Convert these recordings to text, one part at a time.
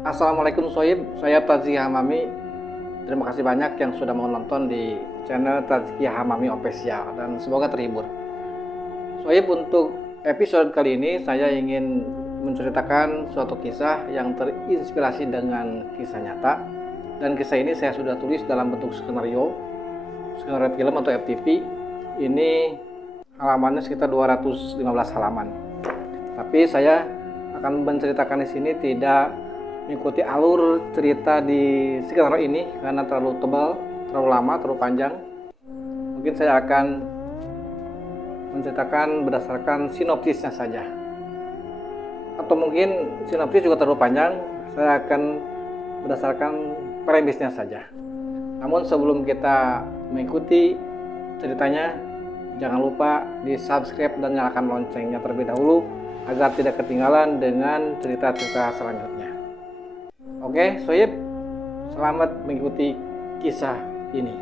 Assalamualaikum Sohib, saya Tazkia Hamami. Terima kasih banyak yang sudah menonton di channel Tazkia Hamami Official dan semoga terhibur. Sohib, untuk episode kali ini saya ingin menceritakan suatu kisah yang terinspirasi dengan kisah nyata, dan kisah ini saya sudah tulis dalam bentuk skenario film atau FTV. Ini halamannya sekitar 215 halaman. Tapi saya akan menceritakan di sini tidak mengikuti alur cerita di skenario ini karena terlalu tebal, terlalu lama, terlalu panjang. Mungkin saya akan menceritakan berdasarkan sinopsisnya saja. Atau mungkin sinopsis juga terlalu panjang, saya akan berdasarkan premisnya saja. Namun sebelum kita mengikuti ceritanya, jangan lupa di subscribe dan nyalakan loncengnya terlebih dahulu agar tidak ketinggalan dengan cerita-cerita selanjutnya. Oke, Sohib, selamat mengikuti kisah ini.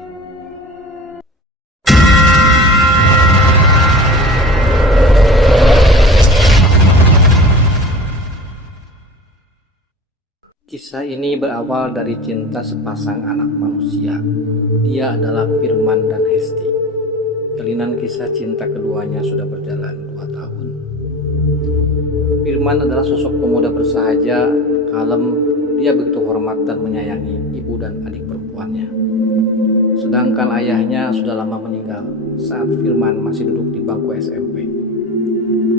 Kisah ini berawal dari cinta sepasang anak manusia. Dia adalah Firman dan Hesti. Jalinan kisah cinta keduanya sudah berjalan 2 tahun. Firman adalah sosok pemuda bersahaja, kalem. Dia begitu hormat dan menyayangi ibu dan adik perempuannya. Sedangkan ayahnya sudah lama meninggal saat Firman masih duduk di bangku SMP.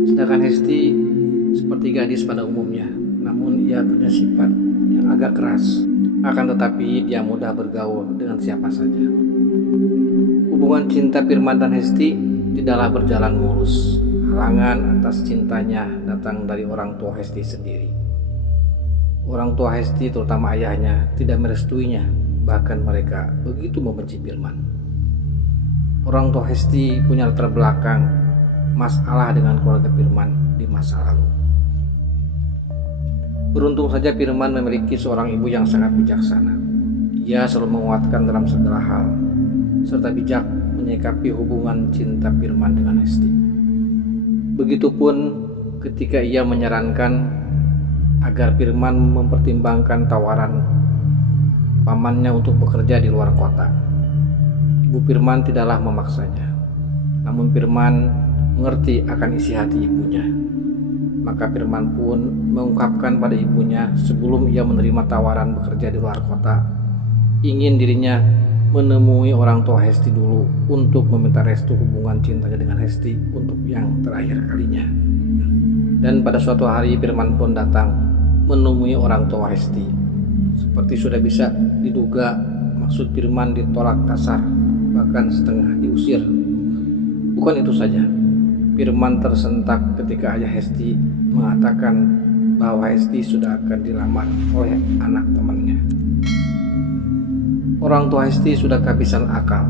Sedangkan Hesti seperti gadis pada umumnya, namun ia punya sifat yang agak keras. Akan tetapi dia mudah bergaul dengan siapa saja. Hubungan cinta Firman dan Hesti tidaklah berjalan mulus. Halangan atas cintanya datang dari orang tua Hesti sendiri. Orang tua Hesti, terutama ayahnya, tidak merestuinya. Bahkan mereka begitu membenci Firman. Orang tua Hesti punya latar belakang masalah dengan keluarga Firman di masa lalu. Beruntung saja Firman memiliki seorang ibu yang sangat bijaksana. Ia selalu menguatkan dalam segala hal, serta bijak menyikapi hubungan cinta Firman dengan Hesti. Begitupun ketika ia menyarankan agar Firman mempertimbangkan tawaran pamannya untuk bekerja di luar kota. Ibu Firman tidaklah memaksanya, namun Firman mengerti akan isi hati ibunya. Maka Firman pun mengungkapkan pada ibunya sebelum ia menerima tawaran bekerja di luar kota, ingin dirinya menemui orang tua Hesti dulu untuk meminta restu hubungan cintanya dengan Hesti untuk yang terakhir kalinya. Dan pada suatu hari Firman pun datang menemui orang tua Hesti. Seperti sudah bisa diduga, maksud Firman ditolak kasar, bahkan setengah diusir. Bukan itu saja, Firman tersentak ketika ayah Hesti mengatakan bahwa Hesti sudah akan dilamar oleh anak temannya. Orang tua Hesti sudah kehabisan akal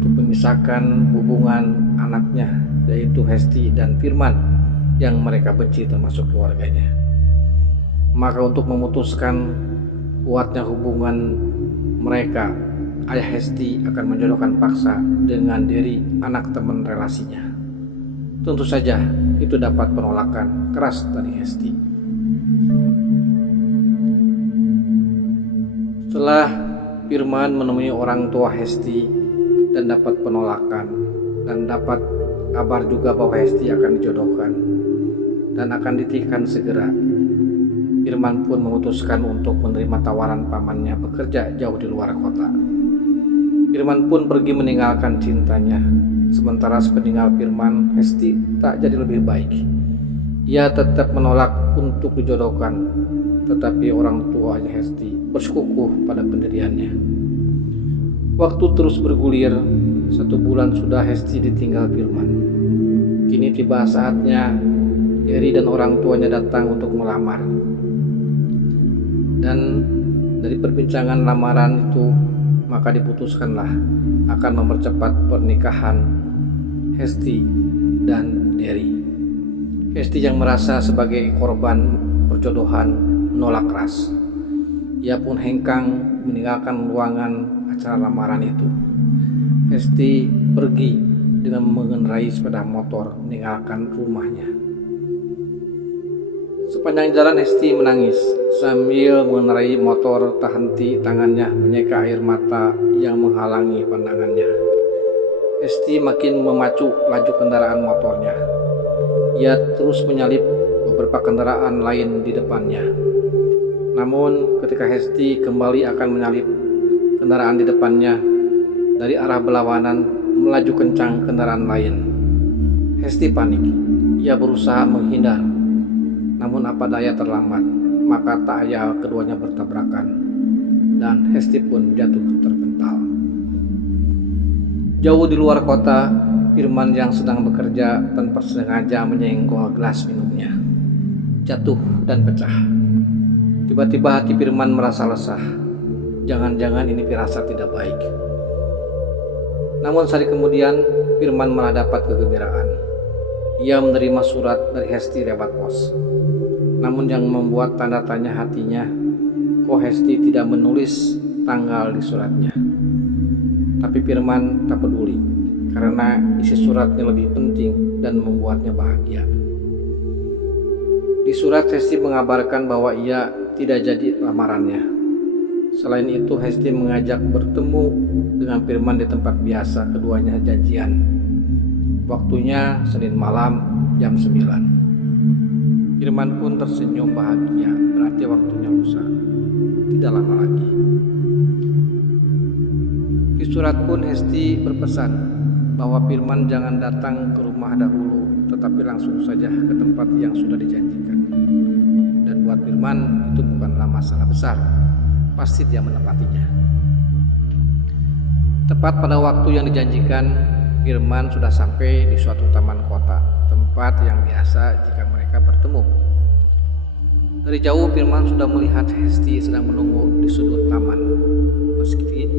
untuk memisahkan hubungan anaknya, yaitu Hesti dan Firman yang mereka benci termasuk keluarganya. Maka untuk memutuskan kuatnya hubungan mereka, ayah Hesti akan menjodohkan paksa dengan Dery, anak teman relasinya. Tentu saja itu dapat penolakan keras dari Hesti. Setelah Firman menemui orang tua Hesti dan dapat penolakan dan dapat kabar juga bahwa Hesti akan dijodohkan dan akan dinikahkan segera, Firman pun memutuskan untuk menerima tawaran pamannya bekerja jauh di luar kota. Firman pun pergi meninggalkan cintanya. Sementara sepeninggal Firman, Hesti tak jadi lebih baik. Ia tetap menolak untuk dijodohkan, tetapi orang tuanya Hesti bersikukuh pada pendiriannya. Waktu terus bergulir. 1 bulan sudah Hesti ditinggal Firman. Kini tiba saatnya Dery dan orang tuanya datang untuk melamar. Dan dari perbincangan lamaran itu, maka diputuskanlah akan mempercepat pernikahan Hesti dan Dery. Hesti yang merasa sebagai korban perjodohan menolak keras. Ia pun hengkang meninggalkan ruangan acara lamaran itu. Hesti pergi dengan mengendarai sepeda motor meninggalkan rumahnya. Sepanjang jalan Hesti menangis sambil mengendarai motor tak henti tangannya menyeka air mata yang menghalangi pandangannya. Hesti makin memacu laju kendaraan motornya. Ia terus menyalip beberapa kendaraan lain di depannya. Namun ketika Hesti kembali akan menyalip kendaraan di depannya, dari arah berlawanan melaju kencang kendaraan lain. Hesti panik. Ia berusaha menghindar. Namun apa daya terlambat, maka tak ayal keduanya bertabrakan dan Hesti pun jatuh terpental. Jauh di luar kota, Firman yang sedang bekerja tanpa sengaja menyenggol gelas minumnya. Jatuh dan pecah. Tiba-tiba hati Firman merasa lesah. Jangan-jangan ini firasat tidak baik. Namun sehari kemudian, Firman malah dapat kegembiraan. Ia menerima surat dari Hesti lewat pos. Namun yang membuat tanda tanya hatinya, kok Hesti tidak menulis tanggal di suratnya. Tapi Firman tak peduli, karena isi suratnya lebih penting dan membuatnya bahagia. Di surat Hesti mengabarkan bahwa ia tidak jadi lamarannya. Selain itu Hesti mengajak bertemu dengan Firman di tempat biasa keduanya janjian. Waktunya Senin malam jam 9. Firman pun tersenyum bahagia, berarti waktunya lusa. Tidak lama lagi. Di surat pun Hesti berpesan bahwa Firman jangan datang ke rumah dahulu, tetapi langsung saja ke tempat yang sudah dijanjikan. Dan buat Firman itu bukanlah masalah besar, pasti dia menepatinya. Tepat pada waktu yang dijanjikan, Firman sudah sampai di suatu taman kota, tempat yang biasa jika mereka bertemu. Dari jauh Firman sudah melihat Hesti sedang menunggu di sudut taman, meski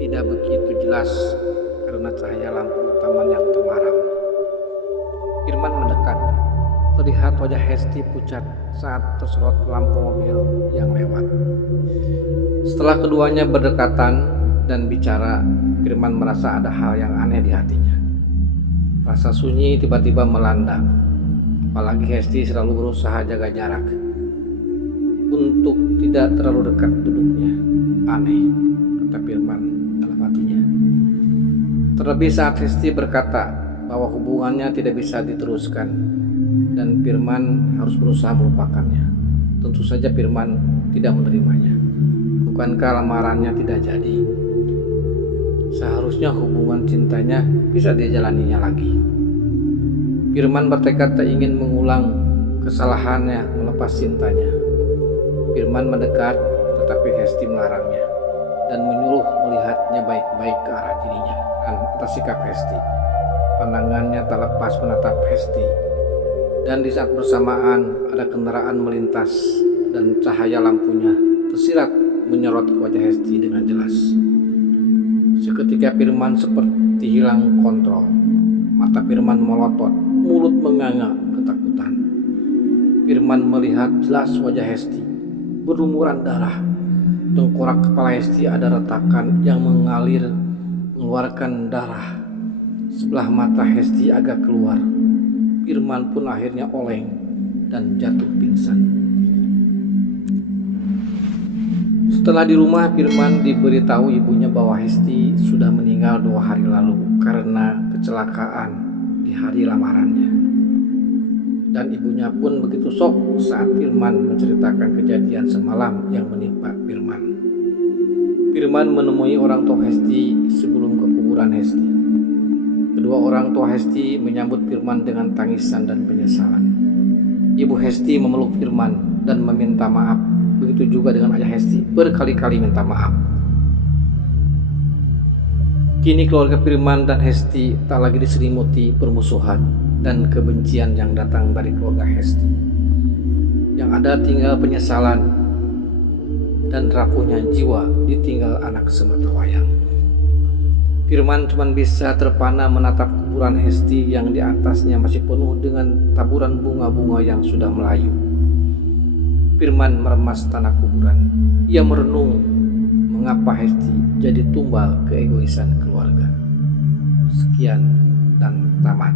tidak begitu jelas karena cahaya lampu taman yang temaram. Firman mendekat. Terlihat wajah Hesti pucat saat tersorot lampu mobil yang lewat. Setelah keduanya berdekatan dan bicara, Firman merasa ada hal yang aneh di hatinya. Rasa sunyi tiba-tiba melanda. Apalagi Hesti selalu berusaha jaga jarak untuk tidak terlalu dekat duduknya. Aneh, kata Firman dalam hatinya. Terlebih saat Hesti berkata bahwa hubungannya tidak bisa diteruskan dan Firman harus berusaha melupakannya. Tentu saja Firman tidak menerimanya. Bukankah lamarannya tidak jadi? Seharusnya hubungan cintanya bisa dijalaninya lagi. Firman bertekad tak ingin mengulang kesalahannya melepas cintanya. Firman mendekat, tetapi Hesti melarangnya dan menyuruh melihatnya baik-baik ke arah dirinya. Dan atas sikap Hesti, pandangannya tak lepas menatap Hesti. Dan di saat bersamaan ada kendaraan melintas dan cahaya lampunya tersirat menyorot wajah Hesti dengan jelas. Seketika Firman seperti hilang kontrol. Mata Firman melotot, mulut menganga ketakutan. Firman melihat jelas wajah Hesti berlumuran darah. Tengkorak kepala Hesti ada retakan yang mengalir mengeluarkan darah. Sebelah mata Hesti agak keluar. Firman pun akhirnya oleng dan jatuh pingsan. Setelah di rumah, Firman diberitahu ibunya bahwa Hesti sudah meninggal 2 hari lalu karena kecelakaan di hari lamarannya. Dan ibunya pun begitu shock saat Firman menceritakan kejadian semalam yang menimpa Firman. Firman menemui orang tua Hesti sebelum ke kuburan Hesti. Kedua orang tua Hesti menyambut Firman dengan tangisan dan penyesalan. Ibu Hesti memeluk Firman dan meminta maaf. Begitu juga dengan ayah Hesti, berkali-kali minta maaf. Kini keluarga Firman dan Hesti tak lagi diselimuti permusuhan dan kebencian yang datang dari keluarga Hesti. Yang ada tinggal penyesalan dan rapuhnya jiwa ditinggal anak sematawayang. Firman cuma bisa terpana menatap kuburan Hesti yang di atasnya masih penuh dengan taburan bunga-bunga yang sudah melayu. Firman meremas tanah kuburan. Ia merenung mengapa Hesti jadi tumbal keegoisan keluarga. Sekian dan tamat.